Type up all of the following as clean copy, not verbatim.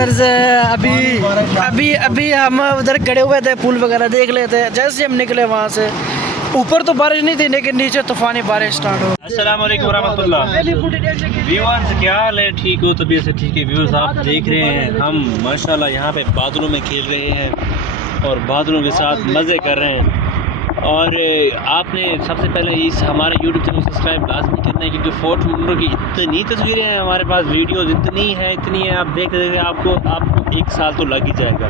Viewers, अभी अभी अभी हम उधर खड़े हुए थे, पुल वगैरह देख लेते हैं। जैसे हम निकले वहाँ से, ऊपर तो बारिश नहीं थी लेकिन नीचे तूफानी बारिश स्टार्ट हो। अस्सलाम वालेकुम वरहमतुल्लाह। व्यूअर्स क्या हाल है? ठीक हो? तबीयत से ठीक है? व्यूअर्स आप देख रहे हैं हम माशाल्लाह यहाँ पे बादलों में खेल रहे हैं और बादलों के साथ मज़े कर रहे हैं। और आपने सबसे पहले इस हमारे यूट्यूब चैनल सब्सक्राइब लाजमी करना है, क्योंकि फोर्ट विंडो की इतनी तस्वीरें हैं हमारे पास, वीडियोज़ इतनी है आप देखते देखते आपको एक साल तो लग ही जाएगा।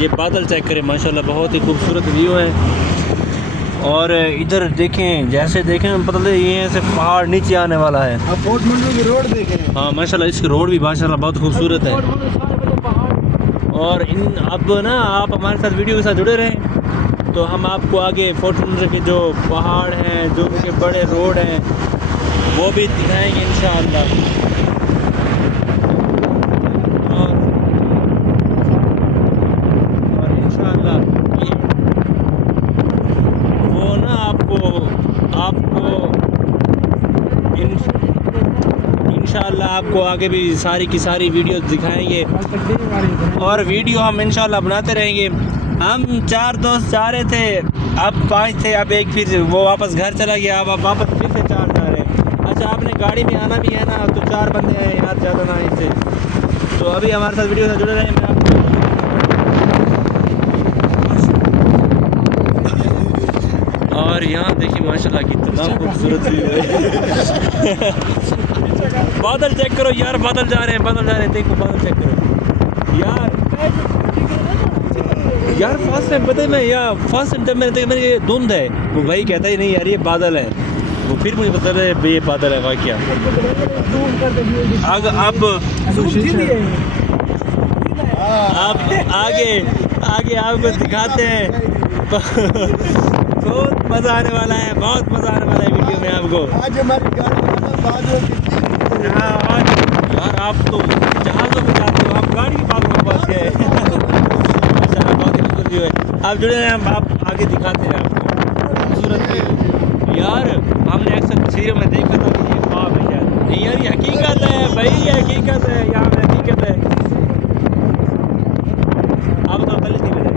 ये बादल चेक करें, माशाल्लाह बहुत ही खूबसूरत व्यू है। और इधर देखें, जैसे देखें पता लगे ये से पहाड़ नीचे आने वाला है। अब फोर्ट मंडल की रोड देखें। हाँ माशाल्लाह इसकी रोड भी माशाल्लाह बहुत खूबसूरत है। और इन अब ना आप हमारे साथ वीडियो के साथ जुड़े रहें तो हम आपको आगे फोर्ट मंडल के जो पहाड़ हैं, जो उनके बड़े रोड हैं, वो भी दिखाएंगे इंशाअल्लाह। और इंशाअल्लाह वो ना आपको इंशाअल्लाह आपको आगे भी सारी की सारी वीडियो दिखाएंगे और वीडियो हम इंशाअल्लाह बनाते रहेंगे। हम 4 दोस्त जा रहे थे, अब 5 थे, अब एक फिर वो वापस घर चला गया, अब वापस फिर से 4 जा रहे हैं। अच्छा आपने गाड़ी में आना भी है ना, तो 4 बंदे हैं यार, ज़्यादा ना इनसे। तो अभी हमारे साथ वीडियो से जुड़े रहे। मैं आपको और यहाँ देखिए माशाल्लाह कितना खूबसूरत व्यू है। बादल चेक करो यार, बादल जा रहे हैं, देखो बादल चेक करो यार फर्स्ट टाइम पता है मैं यार, फर्स्ट टाइम जब मैंने देखा मैंने ये धुंध है, वो भाई कहता ही नहीं यार ये बादल है, वो फिर मुझे पता चला ये बादल है वाकया। अब आगे आपको दिखाते हैं। बहुत मज़ा आने वाला है, बहुत मज़ा आने वाला है वीडियो में आपको। आज हमारी गाड़ी यार आप तो जहाज़ों में जाते हो, आप गाड़ी के बादलों के पास गए। माशाल्लाह बहुत ही खूबसूरत व्यू है। आप जुड़े हैं, हम आप आगे दिखाते हैं आपको खूबसूरत व्यू। यार हमने अक्सर तस्वीरों में देखा था कि ये ख्वाब है शायद, नहीं यार ये हकीकत है भाई, ये हकीकत है, यहाँ पे हकीकत है। आप तो पहले थी मेरे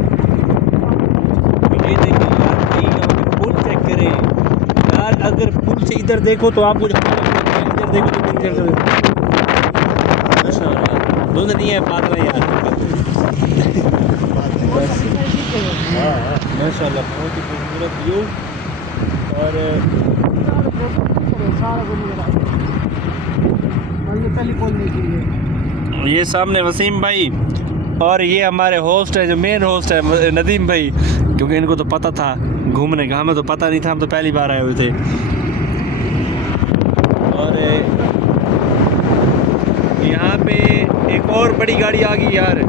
ये देखिए यार, यहाँ पे पुल चेक करें यार, अगर पुल से इधर देखो तो आपको इधर देखो तो माशाल्लाह धुंध नहीं है, बादल है यार। माशाल्लाह बहुत ही खूबसूरत व्यू। और ये सामने वसीम भाई और ये हमारे होस्ट है, जो मेन होस्ट है नदीम भाई, क्योंकि इनको तो पता था घूमने का, हमें तो पता नहीं था, हम तो पहली बार आए हुए थे। और यहाँ पे एक और बड़ी गाड़ी आ गई यार।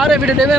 सारे वीडियो देवे।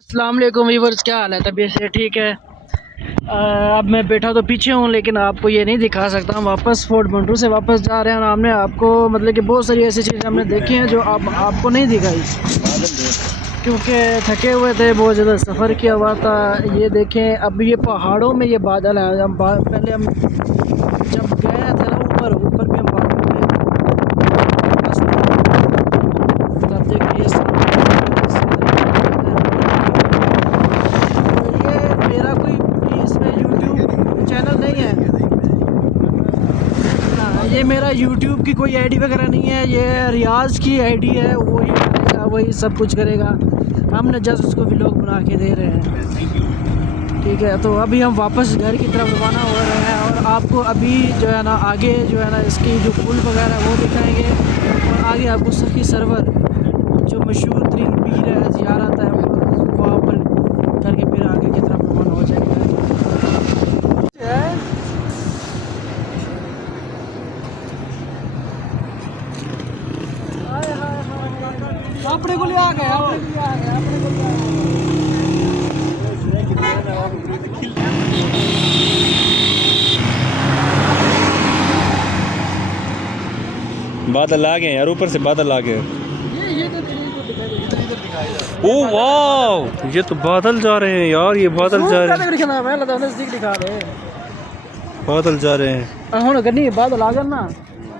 अस्सलाम वालेकुम व्यूअर्स, क्या हाल है? तबीयत से ठीक है? अब मैं बैठा तो पीछे हूँ, लेकिन आपको ये नहीं दिखा सकता। हम वापस फोर्ट मंटू से वापस जा रहे हैं और हमने आपको मतलब कि बहुत सारी ऐसी चीज़ें हमने देखी हैं जो आपको नहीं दिखाई, क्योंकि थके हुए थे, बहुत ज़्यादा सफ़र किया हुआ था। ये देखें, अब ये पहाड़ों में ये बादल हैं। हम पहले हम जब गए थे ना ऊपर ऊपर भी हम बादलों में मस्त थे। तब देखिए ये मेरा कोई इसमें यूट्यूब चैनल नहीं है ना, ये मेरा यूट्यूब की कोई आईडी वगैरह नहीं है, ये रियाज की आईडी है। वही बनेगा, वही सब कुछ करेगा, हमने जस्ट उसको व्लॉग बना के दे रहे हैं। ठीक है, तो अभी हम वापस घर की तरफ रवाना हो रहे हैं और आपको अभी जो है ना आगे जो है ना इसकी जो पुल वगैरह वो दिखाएंगे, और आगे आपको सखी सरवर जो मशहूर तरीन पीर है, ज़ियारत है, वहाँ पर करके फिर आगे की तरफ रवाना हो जाएगा। अपने को ले आ गए, अपने को ले आ गए, अपने को ले आ बादल आ गए यार, ऊपर से बादल आ गए। ये तो ओ वाह, ये तो बादल जा रहे हैं यार, ये बादल जा रहे हैं, नजदीक दिखा दे। बादल जा रहे हैं। ਹੁਣ करनी बादल आ गए ना,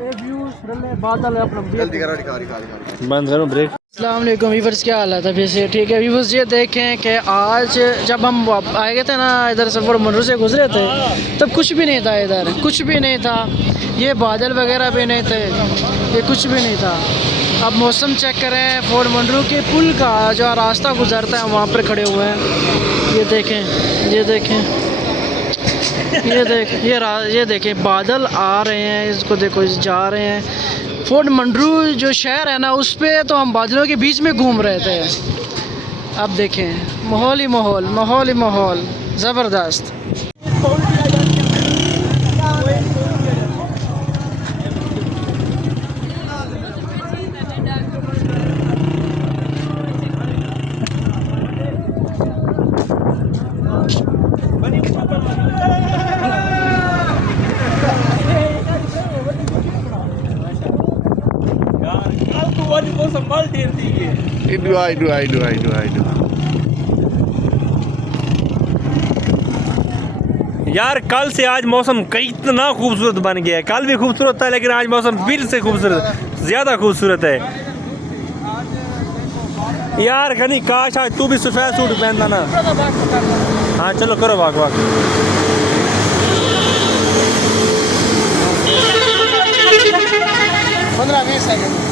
ये व्यू रले बादल अपना जल्दी करो, दिखा बंद करो ब्रेक। अस्सलाम वालेकुम व्यूअर्स, क्या हाल है? तभी से ठीक है व्यूअर्स। ये देखें कि आज जब हम आए थे ना इधर से फोर्ट मंटू से गुजरे थे, तब कुछ भी नहीं था, इधर कुछ भी नहीं था, ये बादल वगैरह भी नहीं थे, ये कुछ भी नहीं था। अब मौसम चेक करें, फोर्ट मंटू के पुल का जो रास्ता गुजरता है वहाँ पर खड़े हुए हैं। ये देखें, ये देखें, ये देखें बादल आ रहे हैं, इसको देखो जा रहे हैं। फोर्ट मंटू जो शहर है ना, उस पे तो हम बादलों के बीच में घूम रहे थे। अब देखें माहौल ही माहौल, माहौल ही माहौल, ज़बरदस्त। I do. यार कल से आज मौसम कई इतना खूबसूरत बन गया है। कल भी खूबसूरत था, लेकिन आज मौसम फिर से खूबसूरत, ज़्यादा खूबसूरत है यार। खनी काश आज तू भी सफ़ेद सूट पहनता ना। हाँ चलो करो वाक वाक। 15-20 सेकंड।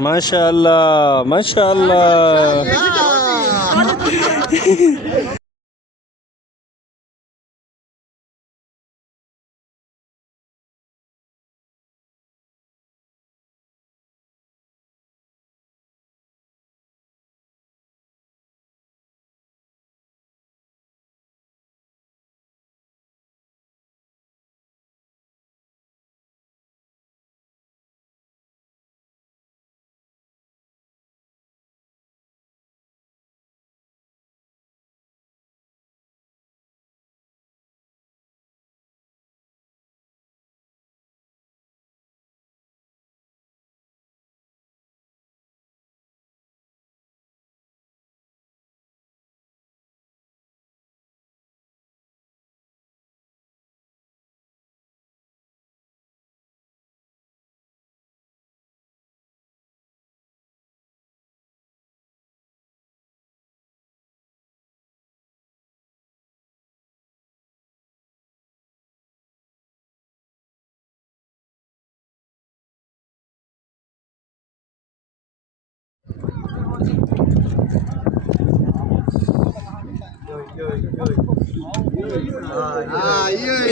माशाअल्लाह माशाअल्लाह।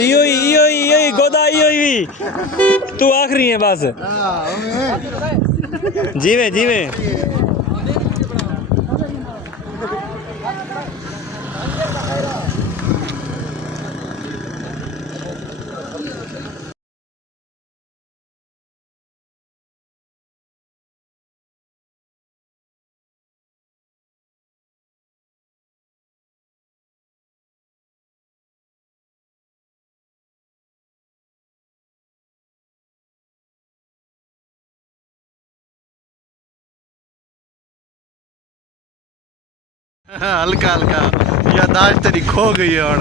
यो गोदा यो तू आखरी है बस जीवे जीवे हल्का हल्का यादाश्त तेरी खो गई है और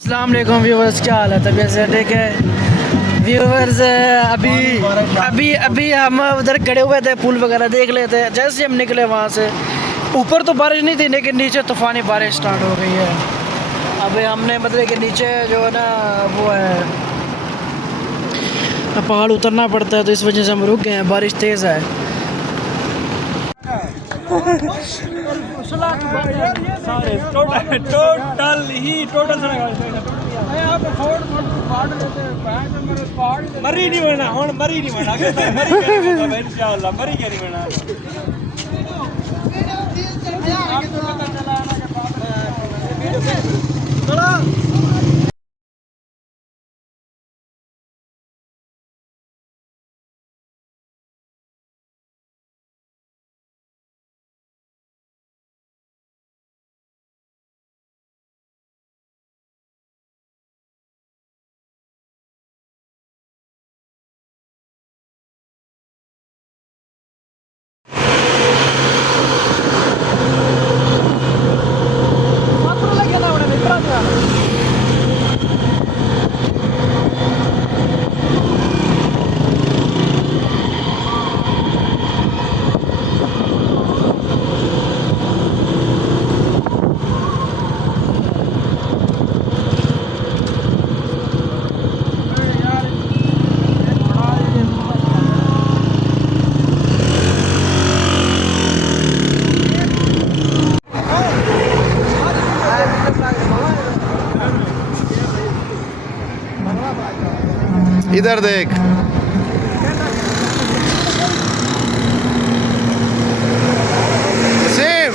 अस्सलाम वालेकुम व्यूवर्स, क्या हाल है? तबीयत से ठीक है व्यूवर्स? अभी अभी अभी हम उधर खड़े हुए थे, पुल वगैरह देख लेते हैं। जैसे हम निकले वहाँ से, ऊपर तो बारिश नहीं थी लेकिन नीचे तूफ़ानी बारिश स्टार्ट हो गई है। अभी हमने मतलब कि नीचे जो है ना वो है पहाड़ उतरना पड़ता है, तो इस वजह से हम रुक गए हैं, बारिश तेज़ है। मरी नहीं बना हूँ मरी नहीं बना इंशाअल्लाह मरी क्या नहीं बना इधर देख। सेम।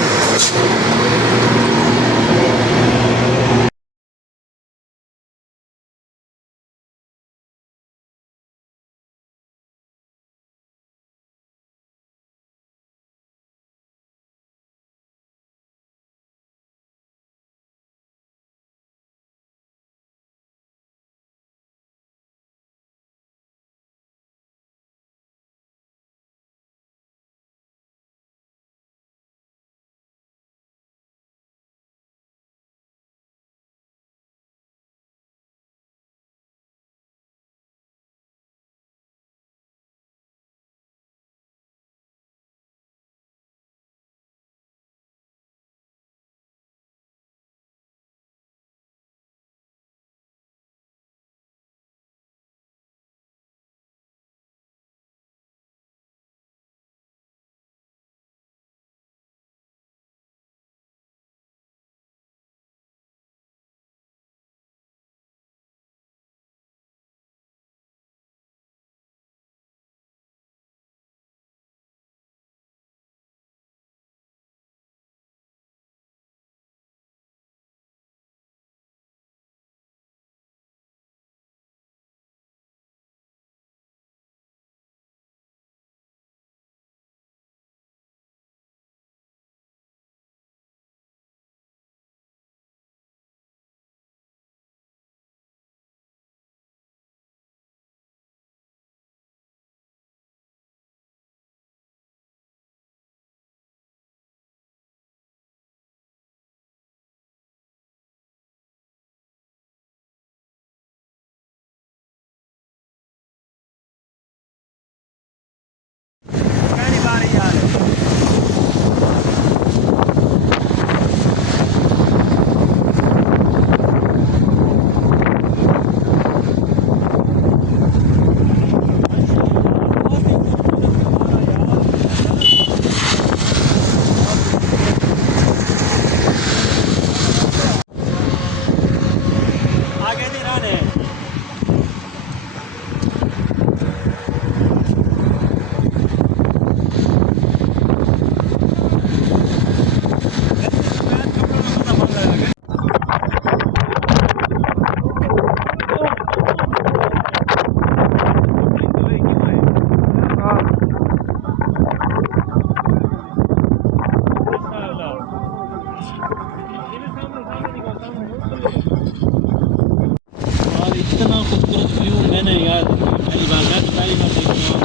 और इतना खूबसूरत व्यू मैंने यार पहली बार देख रहा हूँ।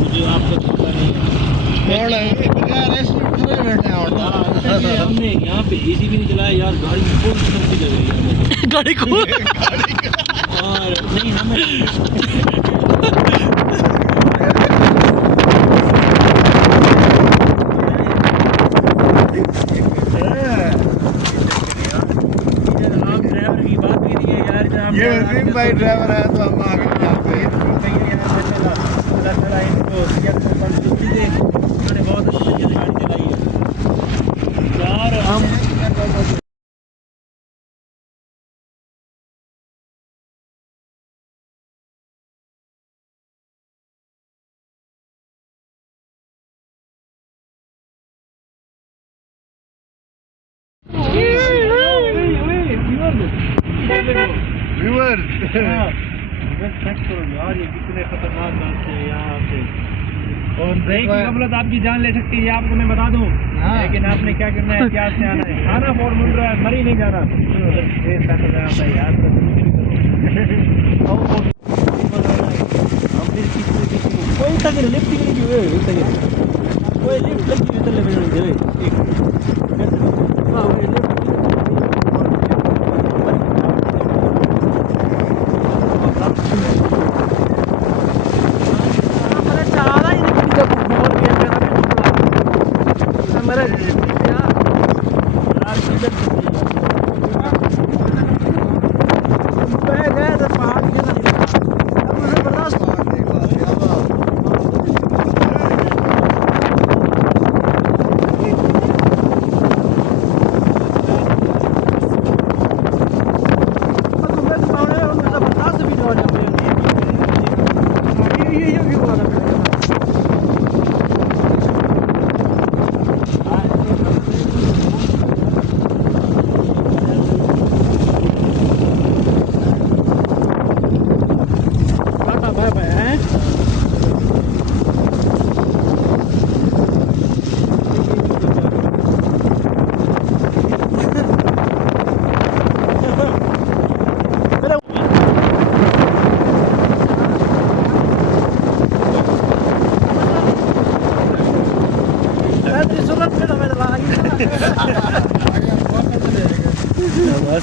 मुझे आपको दिखता नहीं। हमने यहाँ पे एसी भी नहीं चलाया यार, गाड़ी में फुल सर्दी लग रही है गाड़ी को और नहीं हमें ये वसीम भाई ड्राइवर है तो हम आ गए यहाँ पे। बहुत अच्छी तरीके से गाड़ी चलाई है यार। हम व्यूअर्स यार ये कितने खतरनाक रास्ते हैं यहाँ से, और ब्रेक की कबलत आपकी जान ले सकती है, ये आपको मैं बता दूँ। लेकिन आपने क्या करना है, एहतियात से आना है, खाना फोड़ मुड़ रहा है, मर ही नहीं जाना यार। कोई तक लिफ्ट ही नहीं हुए, कोई लिफ्ट लगी हुई तले में नहीं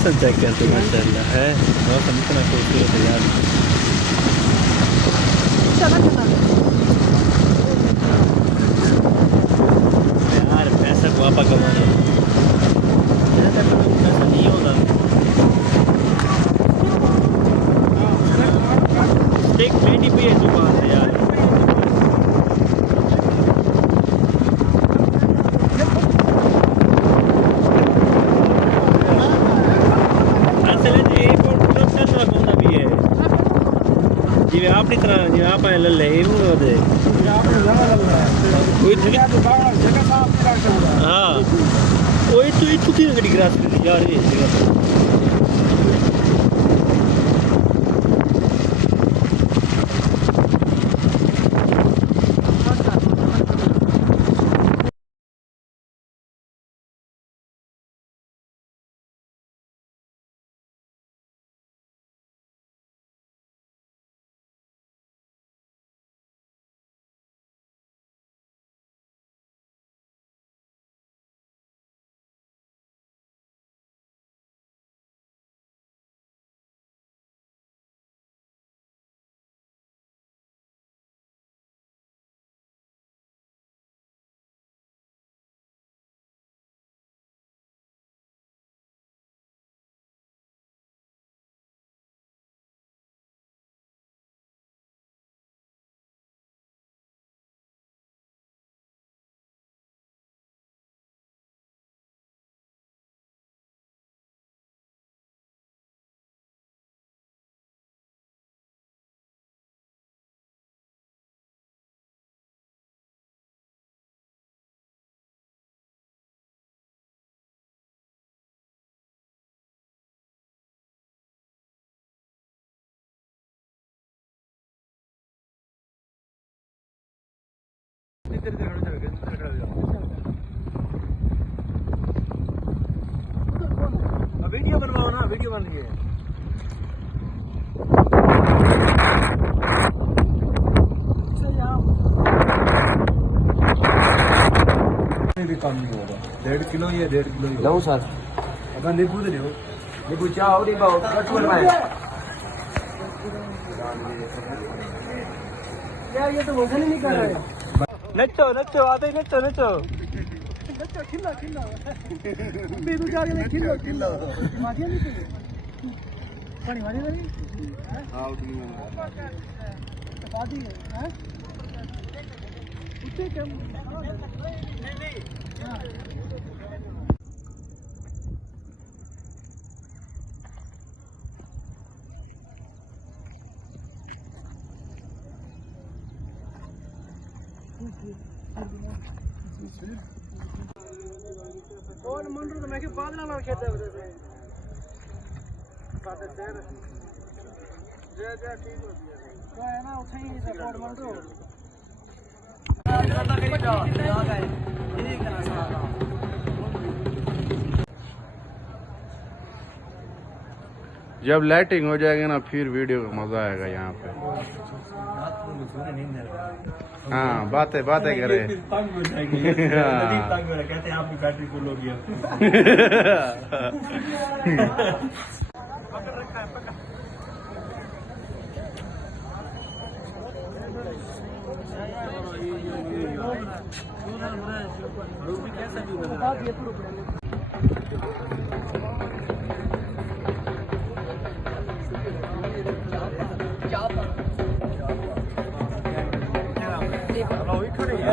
मौसम चेक करते माशाल्लाह है, मौसम इतना खूबसूरत है यार। यार पैसा वापस कमाना पैसा नहीं होता। एक बेटी भी है दुकान है यार। जिवे आपनी तरह जिवे आप आए लल्ले इनु दे हां ओए तो इतु की गड़ी ग्रास कर यार ये वीडियो बनवाओ ना, वीडियो बन रही है। भी कम नहीं होगा, 1.5 किलो या 1.5 किलो लो सर। अब नींबू दे दो, नींबू चाहो नहीं बाओ कट बनवाए यार, ये तो वजन ही नहीं कर रहे। नचो नचो आते नचो नचो नचो खिला खिला बेरोजगारी में खिला खिला मारिया नहीं पी पानी मारिया नहीं हां उठी शादी है हैं उसे कम नहीं नहीं हां और मंडर तो मैं के बाद ना खेते हैं वैसे बात है जय जय ठीक हो तो है ना उठे ही नहीं सपोर्ट मंडर ठीक है सारा। जब लाइटिंग हो जाएगी ना फिर वीडियो का मजा आएगा यहाँ पे। हाँ बातें बातें करे कहते हैं आपकी बैटरी फुल हो गया।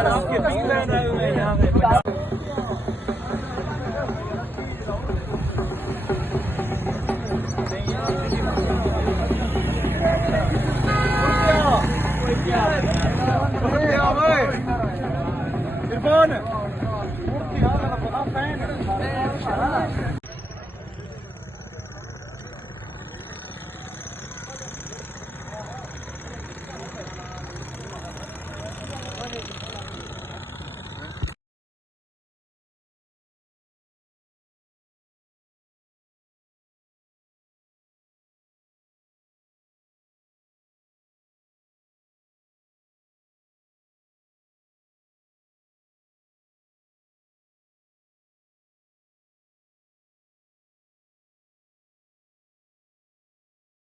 आपके 3 लाइन आए हुए हैं यहाँ पे।